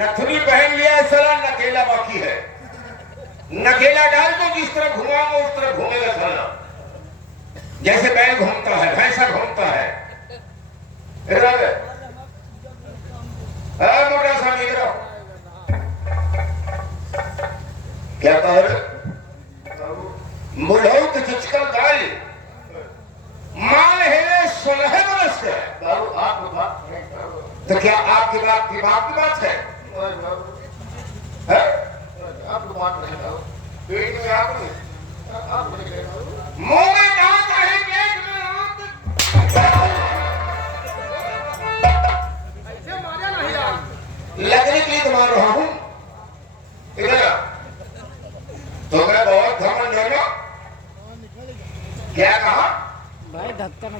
नथुनी पहन लिया है साला, नकेला बाकी है। नकेला डाल तो जिस तरह घुमाओ उस तरह घूमेगा साला, जैसे बैल घूमता है, भैंसा घूमता है। मोटा सा इधर क्या कह रहे? बुढ़ऊ के चिचकल गाय माल है 16 बरस के। तो क्या आपकी बात की बात है? मुंह में दांत है, पेट में आंत। लगने के लिए तो मार रहा हूं। तो मैं बहुत घमंड है ना? क्या कहा भाई? धक्का न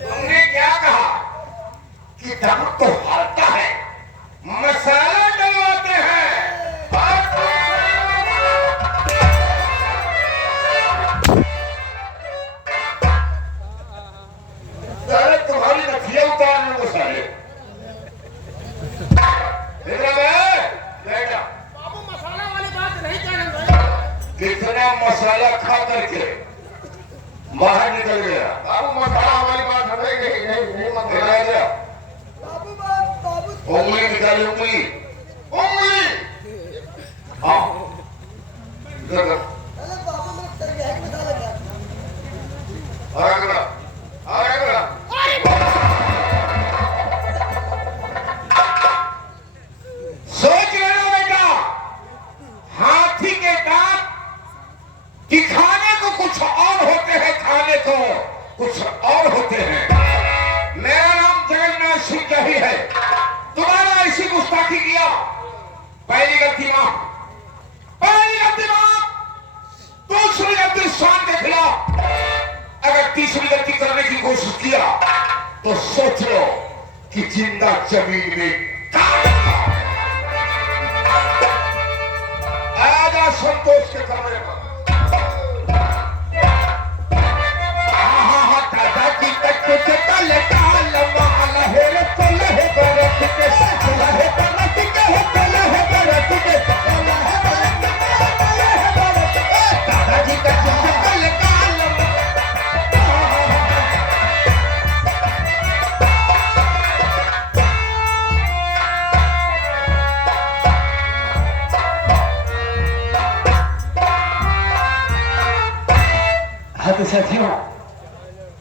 तुमने क्या कहा कि दम तो हारता है, मसाला डलवाते हैं। साले तुम्हारी नथिया उतारने को साले। बेटा बाबू मसाला वाली बात नहीं करेंगे। कितना मसाला खा करके बाहर निकल गया। बाबू मसाला वाली बात हमें नहीं मसाला। बाबू उंगली निकाली, उंगली हाँ सोच लेना बेटा, हाथी के दांत दिखाने को कुछ और होते हैं, खाने को कुछ और होते हैं। मेरा नाम जगन्नाथ सिंह जही है। तुम्हारा ऐसी गुस्ताखी किया, पहली गलती माफ, पहली गलती माफ, दूसरी गलती शान के खिलाफ। अगर तीसरी गलती करने की कोशिश किया तो सोच लो कि जिंदा जमीन में आजा संतोष के कमरे पर। तो साथियों,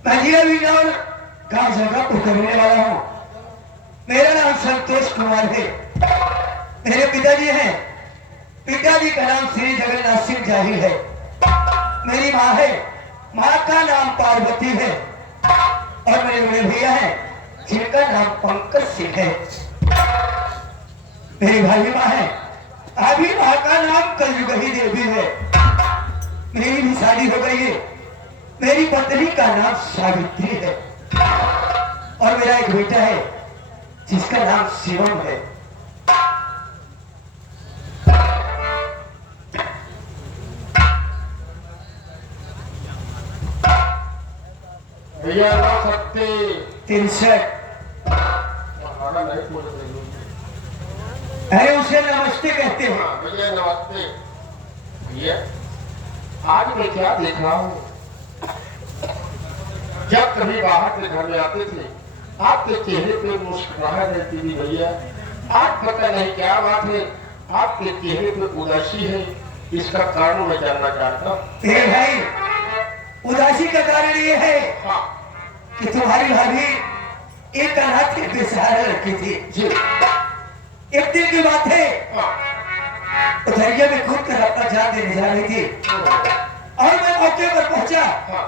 मैं जिला विजयौर गांव जगह को करने वाला हूँ। मेरा नाम संतोष कुमार है। मेरे पिताजी हैं, पिताजी का नाम श्री जगन्नाथ सिंह जाहिर है। मेरी माँ है, माँ का नाम पार्वती है। और मेरे बड़े भैया हैं जिनका नाम पंकज सिंह है। मेरी भाई माँ है, अभी माँ का नाम कलयुगी देवी है। मेरी भी शादी हो गई है। मेरी पत्नी का नाम सावित्री है। और मेरा एक बेटा है जिसका नाम शिवम है। भैया 63। अरे उसे नमस्ते कहते हैं। भैया नमस्ते। भैया आज मैं क्या देख रहा हूँ, जब कभी बाहर के घर में आते थे आपके चेहरे पे मुस्कुराहट रहती थी। भैया आज पता नहीं क्या बात है, आपके चेहरे पे उदासी है। इसका कारण मैं जानना चाहता हूँ। तेरे भाई उदासी का कारण ये है हाँ कि तुम्हारी भाभी एक अनाथ के बेसहारा रखी थी जी। एक दिन की बात है, हाँ तो दरिया में कूद कर अपना जान देने जा रही थी। और मैं मौके पर पहुंचा, हाँ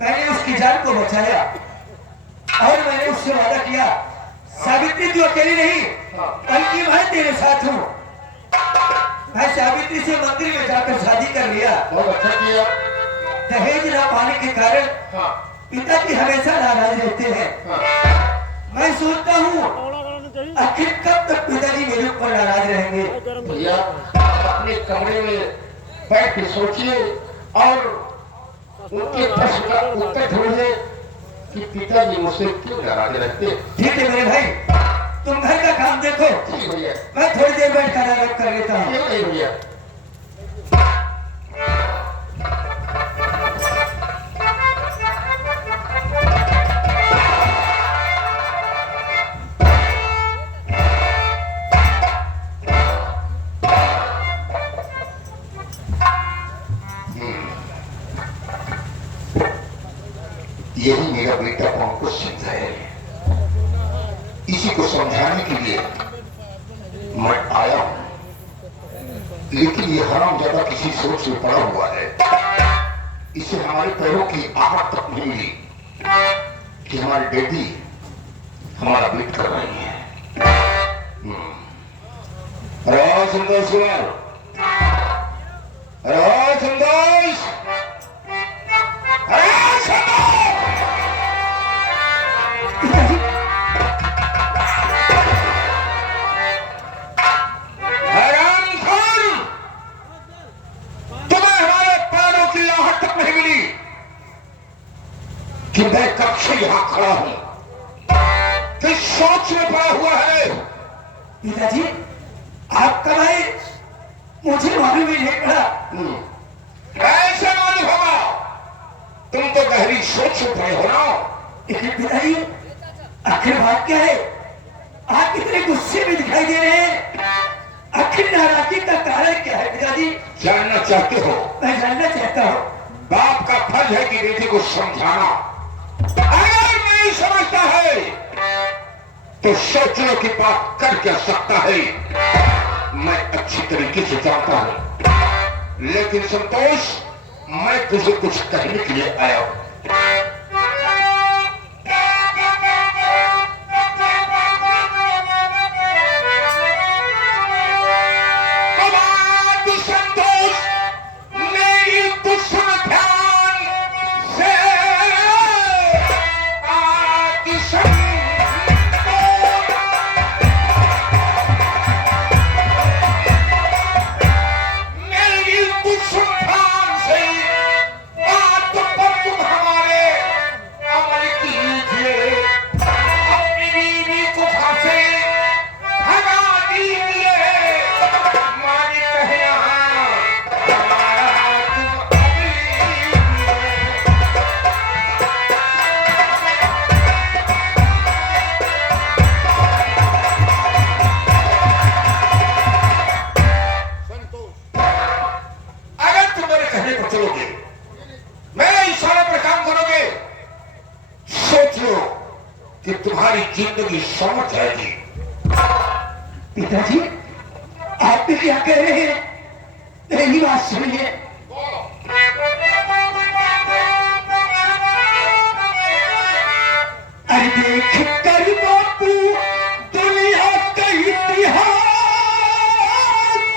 मैंने उसकी जान को बचाया। और मैंने उससे वादा किया, सावित्री तू अकेली नहीं बल्कि मैं तेरे साथ हूँ। मैं सावित्री से मंदिर में जाकर शादी कर लिया। बहुत अच्छा किया। दहेज न पाने के कारण हाँ पिताजी हमेशा नाराज रहते हैं। हाँ मैं सोचता हूँ आखिर कब तक पिताजी मेरे ऊपर नाराज रहेंगे। भैया अपने कमरे में बैठ के सोचिए और उनके प्रश्न का उत्तर ढूंढे कि पिताजी मुझसे क्यों नाराज रहते। ठीक है मेरे भाई, तुम घर का काम देखो, ठीक भैया। मैं थोड़ी देर बैठ कर आराम कर लेता हूँ। नहीं भैया। यही मेरा बेटा हमको समझाए, इसी को समझाने के लिए मैं आया हूं। लेकिन ये हरामजादा किसी सोच में पड़ा हुआ है, इसे हमारे पैरों की आहट तक नहीं मिली कि हमारे डैडी हमारा वेट कर रही है। संतोष कुमार, संतोष, कि मैं कब से यहां खड़ा हूं, किस सोच में पड़ा हुआ है। पिताजी, आपका भाई मुझे मालूम ही नहीं पड़ा। ऐसे मालूम होगा, तुम तो गहरी सोच में पड़े हो ना। लेकिन पिताजी, आखिर बात क्या है? आप इतने गुस्से में दिखाई दे रहे हैं, आखिर नाराजगी का कारण क्या है पिताजी? जानना चाहते हो? मैं जानना चाहता हूँ। बाप का फर्ज है कि बेटे को समझाना। अगर नहीं समझता है तो सोच लो कि बात कर क्या सकता है। मैं अच्छी तरीके से जानता हूं, लेकिन संतोष, मैं तुझे कुछ कहने के लिए आया हूं। कि तुम्हारी जिंदगी समझ जाएगी। पिताजी, आप भी क्या कह रहे हैं? मेरी बात सुनिए। अरे देख कर बापू दुनिया का इतिहास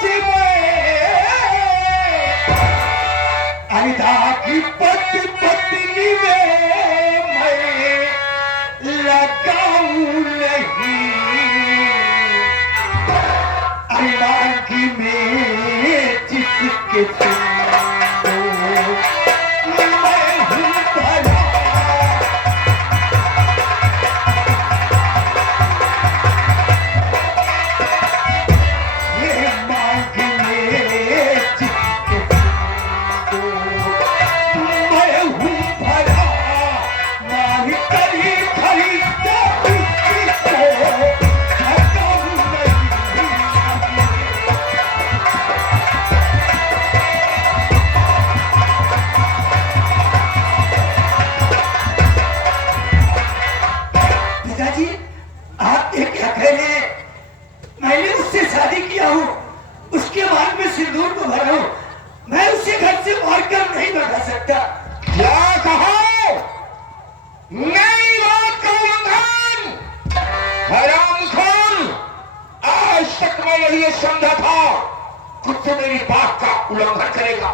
में की पत्नी में मैं लगाऊं नहीं, अल्लाह की में जिसके समझा था कि तू मेरी बात का उल्लंघन करेगा।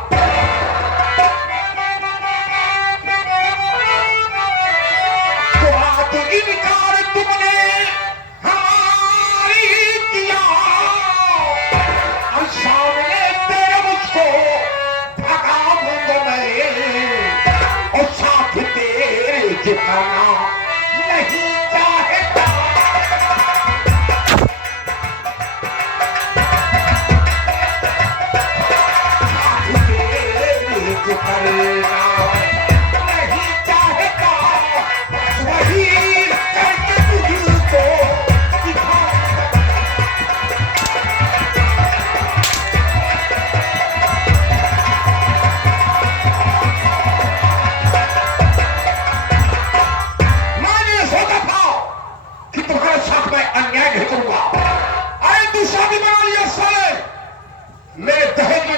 तो बात इनकार तुमने हमारी किया सामने तेरे मुझको भगा दूंगा मैं।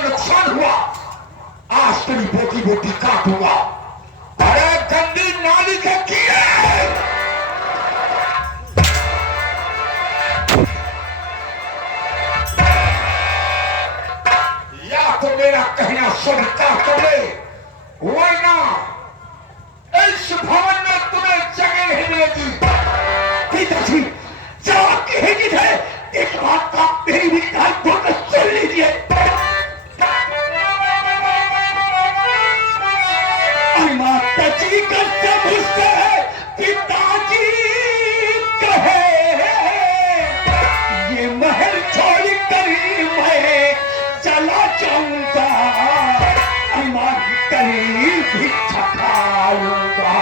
नुकसान हुआ, आज तेरी बोटी बोटी काटूंगा। अरे गंदी नाली के कीड़े, या तो मेरा कहना स्वीकार कर ले, वरना इस भवन में तुम्हें जगह नहीं मिलेगी। पिताजी जवाब कहेगी है, एक बात का मेरी भी कान खोलकर सुन लीजिए। माता जी का सब मुझसे है, पिताजी कहे ये महल छोड़ कर मैं चला जाऊंगा, मां कहीं भी छकाऊंगा।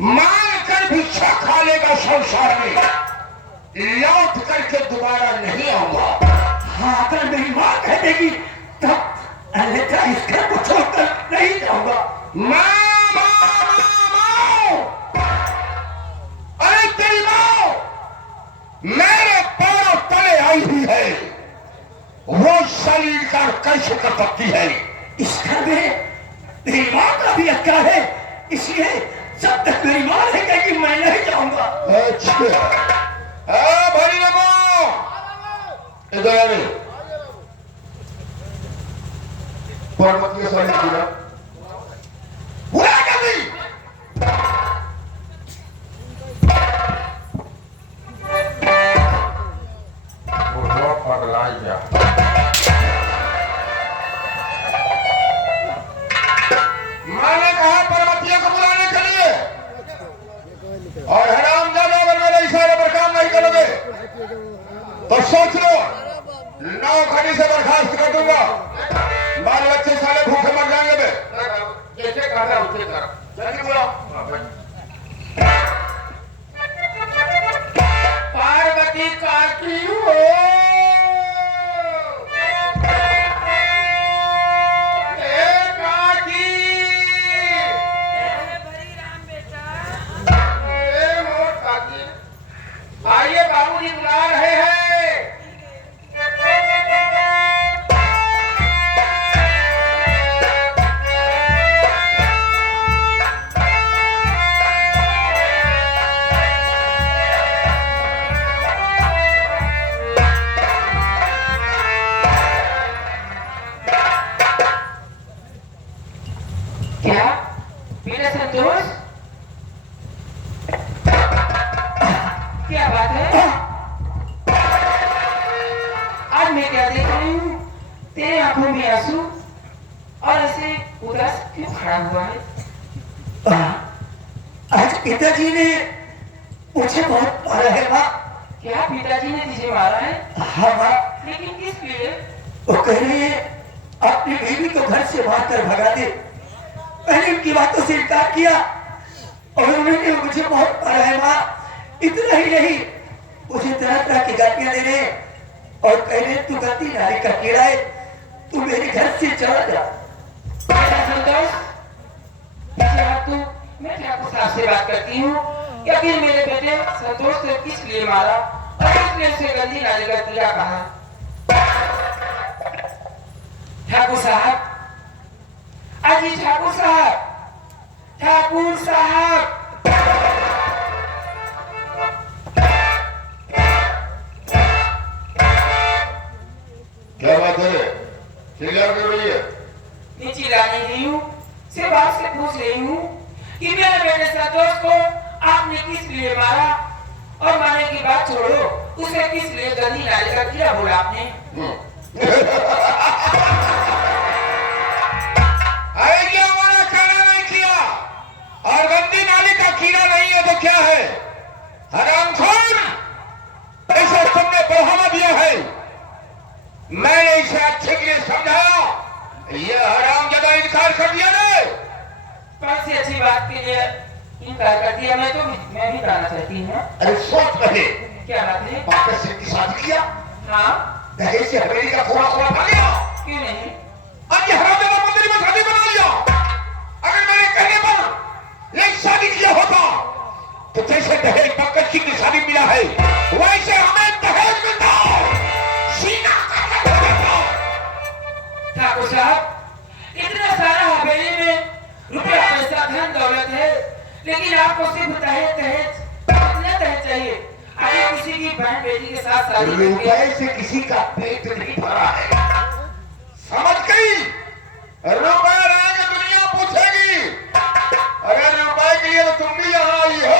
मांग कर भिक्षा खा लेगा संसार में, लौट करके दोबारा नहीं आऊंगा। हाँ, अगर मेरी माँ कह देगी तब अन्यथा इस घर को छोड़कर नहीं जाऊंगा। माँ, माँ, माँ, माँ। अरे तेरी माँ मेरे पैरों तले आई हुई है, वो शरीर का कैसे कर सकती है? इस घर में मेरी माँ का भी अधिकार है, इसलिए जब तक मेरी माँ नहीं कहेगी मैं नहीं जाऊंगा। अच्छा, भाई नमो, इधर आ रहे। पर्वत के सामने गिरा, बुला कर दी। वो पगलाई जा। मैंने कहा पर्वतियों को बुलाने के लिए, और हरामजादा अगर मेरे इशारे पर काम नहीं करोगे तो सोच लो 9 घड़ी से बर्खास्त कर दूंगा। बाल बच्चे साले भूखे मर जाएंगे बे। जैसे कर रहा उसे कर। जल्दी बुलाओ। पार्वती काकी हो, आइए बाबूजी बुला रहे हैं। क्या मेरा संतोष, क्या बात है? आज मैं क्या देख रही हूँ, तेरे आंखों में आंसू और ऐसे उदास क्यों खड़ा हुआ है? आज पिताजी ने मुझे बहुत मारा है माँ। क्या पिताजी ने तुझे मारा है? हाँ माँ, लेकिन किस लिए? वो कह रही है अपनी बीवी को घर से मार कर भगा दे। मैंने उनकी बातों से इनकार किया और उन्होंने मुझे बहुत मारा है माँ। इतना ही नहीं, मुझे तरह तरह की गालियां दे रहे और कह रहे तू गंदी नाली का कीड़ा है, तू मेरे घर से चला जा। बेटा संतोष, पीछे हट तू, मैं ठाकुर साहब से बात करती हूँ कि आखिर मेरे बेटे संतोष को किस लिए मारा और किसने उसे गंदी नाली का कीड़ा कहा। ठाकुर साहब, अजी ठाकुर साहब, ठाकुर साहब। क्या बात है? चिल्ला क्यों रही है? मैं चिल्ला नहीं रही हूँ, सिर्फ आपसे पूछ रही हूँ कि मेरे बेटे संतोष को आपने किस लिए मारा, और मारने की बात छोड़ो, उसे किस लिए गंदी नाली का कीड़ा बोला आपने? अरे क्या हमारा कहना नहीं किया, और गंदी नाली का कीड़ा नहीं है तो क्या है? हरामखोर, ऐसा तुमने बढ़ावा दिया है। मैंने इसे अच्छे के लिए समझाया, ये हरामजादा इनकार कर दिया ने। कौन सी अच्छी बात के लिए इनकार कर दिया। मैं भी कराना चाहती हूँ। अरे सोच पहले, क्या बात है? पाकर सिंह की शादी किया, हाँ, दहेज से हवेली का थोड़ा थोड़ा खा लिया, क्यों नहीं? अब ये हरामजादा मंदिर में शादी बना लिया। अगर मेरे कहने पर ये शादी किया होता तो जैसे दहेज पाकर सिंह की शादी मिला है वैसे हमें दहेज मिलता, सीना काट देता। ठाकुर साहब, इतना सारा हवेली में रुपया पैसा धन दौलत है, लेकिन आपको सिर्फ दहेज कितना दहेज चाहिए? अगर किसी की बहन बेटी के साथ शादी करके रुपए से किसी का पेट नहीं भरा है, समझ गई? रुपए रहेंगे दुनिया पूछेगी। अरे रुपए के लिए तो तुम भी यहाँ आई हो,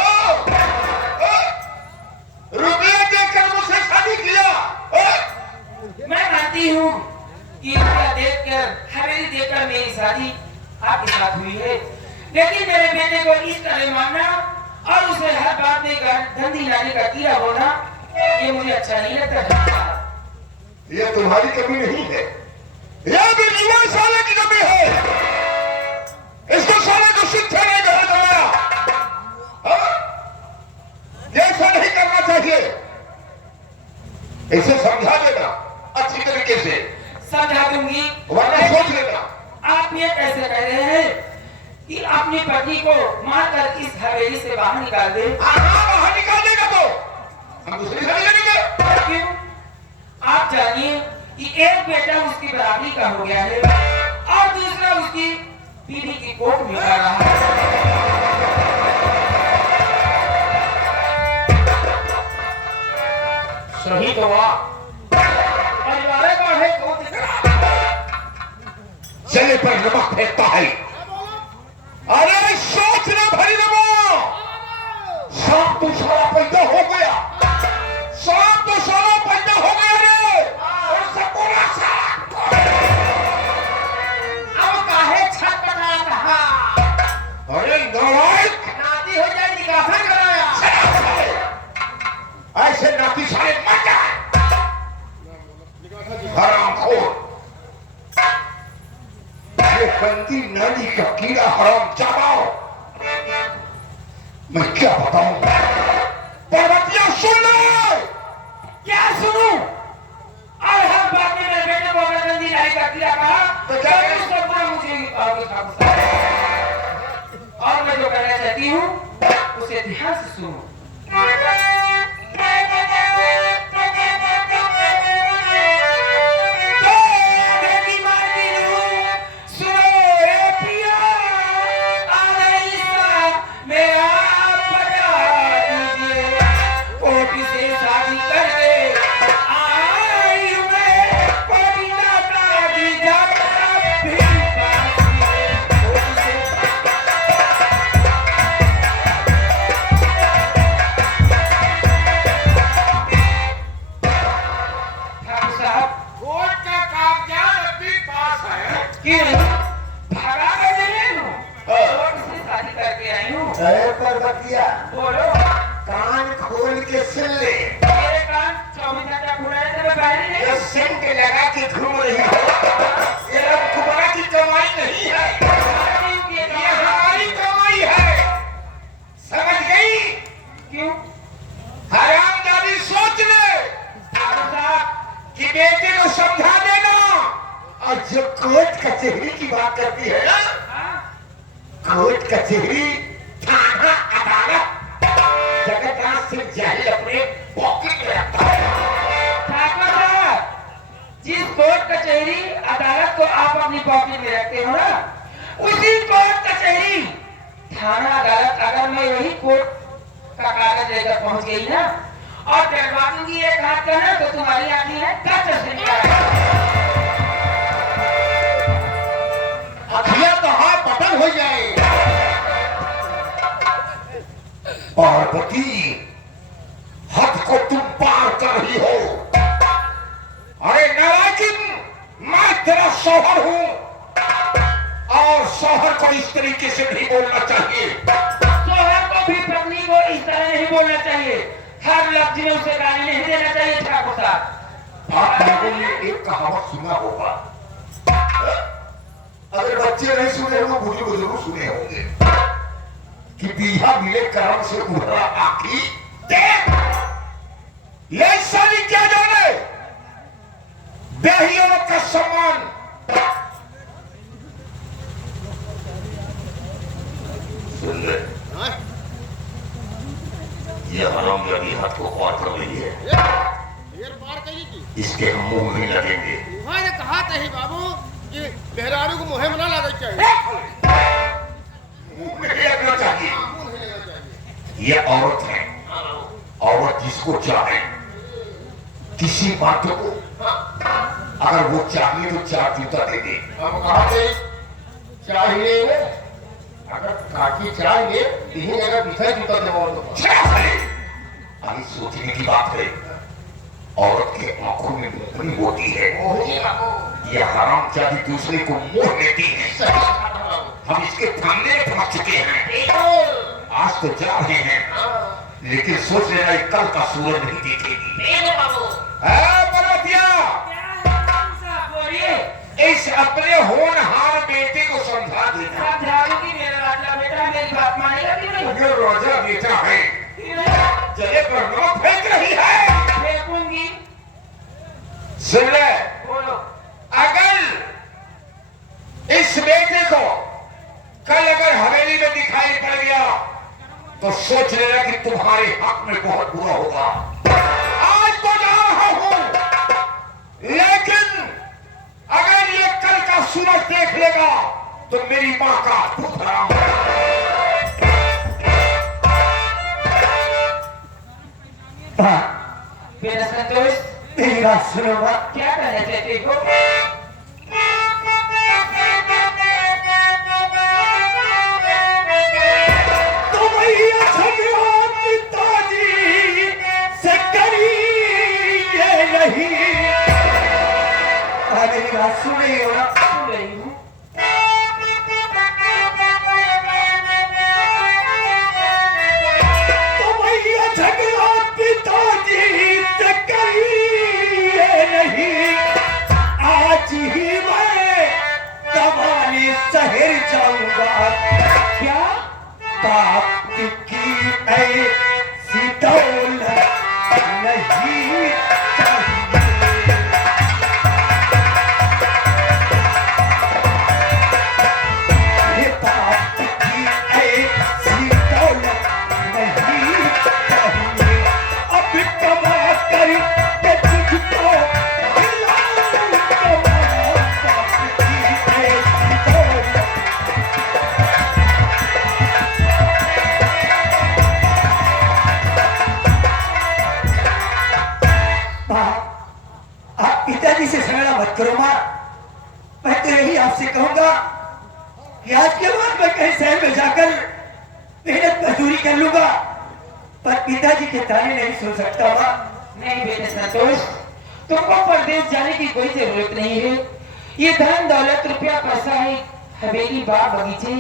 रुपये देकर मुझसे शादी किया। मैं मानती हूँ कि रुपया देखकर हवेली देखकर मेरी शादी आपके साथ हुई है, लेकिन मेरे बेटे को इस तरह मानना और उसे हर बात में धंधी लाने का कीड़ा बोलना, ये मुझे अच्छा नहीं लगता है। ये तुम्हारी कमी नहीं है, यह भी युवा साले की कमी है। इसको साले को शिक्षा नहीं घर जमाया, ऐसा नहीं करना चाहिए। इसे समझा देना अच्छी तरीके से, समझा दूंगी, वरना सोच लेना। आप ये कैसे कह रहे हैं कि अपनी पत्नी को मारकर इस हवेली से बाहर निकाल दे? बाहर निकाल देगा तो हम दूसरी शादी करेंगे। क्यों? आप जानिए कि एक बेटा उसकी बराबरी का हो गया है और दूसरा उसकी पीढ़ी की कोख में आ रहा है। सही तो वाह, परिवार का है कौन दिख रहा? चले पर नमक फेंकता है। अरे सोचना भरी नमो, शाम तो सारा पैदा हो गया, शाम तो सारा पैदा हो गया रे, और सकोरा सा अब काहे छटपटा रहा? अरे नालायक, नाती हो जाए निकाह कराया। ऐसे नाती सारे मर जाए, हरामखोर। ये बंदी नानी का कीड़ा हराम जाओ, मैं क्या बताऊं? पर्वतिया सुन ले। क्या सुनूं? और हर बात में मेरे बेटे को अगर गंदी नाई का कीड़ा कहा तो क्या करें? उसका पूरा मुझे ही कहोगे ठाकुर साहब। और मैं जो कहना चाहती हूँ उसे ध्यान से सुनो। कोर्ट का कागजात अपने पास है। भगा कर दे रही हूँ, कोर्ट से शादी करके आई हूँ। अरे पर्वतिया, बोलो। कान खोल के सुन ले। मेरे कान 24 घंटा खुला है, तो मैं बाहर नहीं ये सेंट लगा के घूम रही है, ये तुम्हारा की कमाई नहीं है, ये हमारी कमाई है, समझ गई? क्यों? हरामजादी सोच ले ठाकुर साहब, कि बेटे को समझा देना। और जो कोर्ट कचहरी की बात करती है ना, कोर्ट कचहरी थाना अदालत जगत से जाहिल अपने पॉकेट में रखता है। ठाकुर साहब, जिस कोर्ट कचहरी अदालत को आप अपनी पॉकेट में रखते हो ना, उसी कोर्ट कचहरी थाना अदालत अगर मैं वही कोर्ट का कागज लेकर पहुंच गई ना और डरवा दूंगी एक हाथ का ना, तो तुम्हारी आंखें हैं कच्चे से निकाल। अखिया तो हाथ बटन हो जाए। पार्वती, हद को तुम पार कर रही हो। अरे नाराजिन, मैं तेरा शौहर हूं और शौहर को इस तरीके से नहीं बोलना चाहिए। शौहर को भी पत्नी को इस तरह नहीं बोलना चाहिए, हर लफ्ज में उसे गाली नहीं देना चाहिए। ठाकुर साहब, आप लोगों ने एक कहावत सुना होगा, अगर बच्चे नहीं सुने होंगे बुजुर्ग जरूर सुने होंगे, कि बिया मिले कर्म से उभरा आखी देख ये सारी क्या जाने बेहियों का सम्मान सुन ले ये हराम जाती हाथ को पार कर रही है इसके हम मुंह नहीं लगेंगे उन्होंने कहा था ही बाबू कि मेहरारू को मुहे में ना लगा चाहिए मुंह नहीं लगना चाहिए ये औरत है औरत जिसको चाहे किसी बात को अगर वो चाहिए तो 4 जूता दे दे हम कहा थे चाहिए अगर काकी चाहिए यही जगह पीछे जूता दे अभी सोचने की बात है औरत के आंखों में मूंगफली होती है ये हराम जाति दूसरे को मोह लेती है हम इसके सामने में पहुंच चुके हैं आज तो जा रहे हैं लेकिन सोच लेना कल का सूरज नहीं देखेगी पर्वतिया इस अपने होनहार बेटे को समझा देना समझाऊंगी मेरा लाडला बेटा मेरी बात मानेगा कि नहीं? ये राजा बेटा है जले पर नमक फेंक रही है फेंकूंगी। सुन ले बोलो। अगर इस बेटे को कल अगर हवेली में दिखाई पड़ गया तो सोच लेना कि तुम्हारे हक में बहुत बुरा होगा आज तो जा रहा हूं लेकिन अगर ये कल का सूरज देख लेगा तो मेरी मां का दूध हराम मेरा संतोष मेरी बात सुनो माँ क्या कहना चाहते हो? तो भैया झगड़ा पिताजी से करी ये नहीं मेरी बात सुन रही हो ना सुन रही हूँ। तो भैया झगड़ा पिताजी से करी ये नहीं आज ही मैं कमाने शहर जाऊंगा क्या? बाप की ऐसी दौलत नहीं चाहिए ये बाप की ऐसी दौलत नहीं चाहिए अब कमा कर के तुझको दिलाऊंगा बाप की ऐसी दौलत आप पिताजी से झगड़ा मत करो माँ मैं तो यही आपसे कहूंगा कि आज के बाद मैं कहीं शहर में जाकर मेहनत मजदूरी कर लूंगा पर पिताजी के ताने नहीं सुन सकता माँ नहीं बेटे संतोष तुमको परदेश जाने की कोई जरूरत नहीं है ये धन दौलत रुपया पैसा है हवेली बाग बगीचे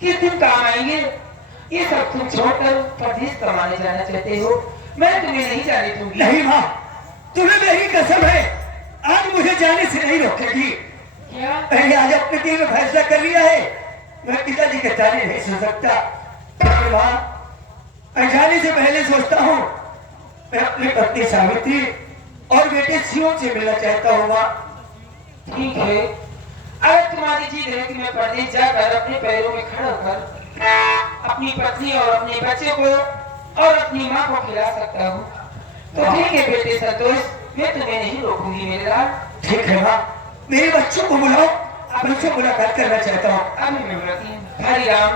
किस दिन काम आएंगे ये सब तुम छोड़कर परदेश कमाने जाना चाहते हो मैं तुम्हें नहीं जाने दूंगी। नहीं माँ तुम्हें मेरी कसम है आज मुझे जाने से नहीं रोकेगी क्या? मैंने आज अपने दिल में फैसला कर लिया है मैं पिताजी के ताने नहीं सुन सकता लेकिन माँ मैं जाने से पहले सोचता हूँ मैं अपनी पत्नी सावित्री और बेटे शिव से मिलना चाहता हूँ माँ ठीक है अगर तुम्हारी जिद है कि मैं परदेश जाकर अपने पैरों में खड़ा होकर अपनी पत्नी और अपने बच्चे को और अपनी माँ को खिला सकता हूँ तो ठीक है बेटे संतोष मैं तुम्हें नहीं रोकूंगी मेरे लाल। ठीक है माँ मेरे बच्चों को बुलाओ मैं उनसे मुलाकात करना चाहता हूँ अभी मैं बुलाती हूँ। हरि राम।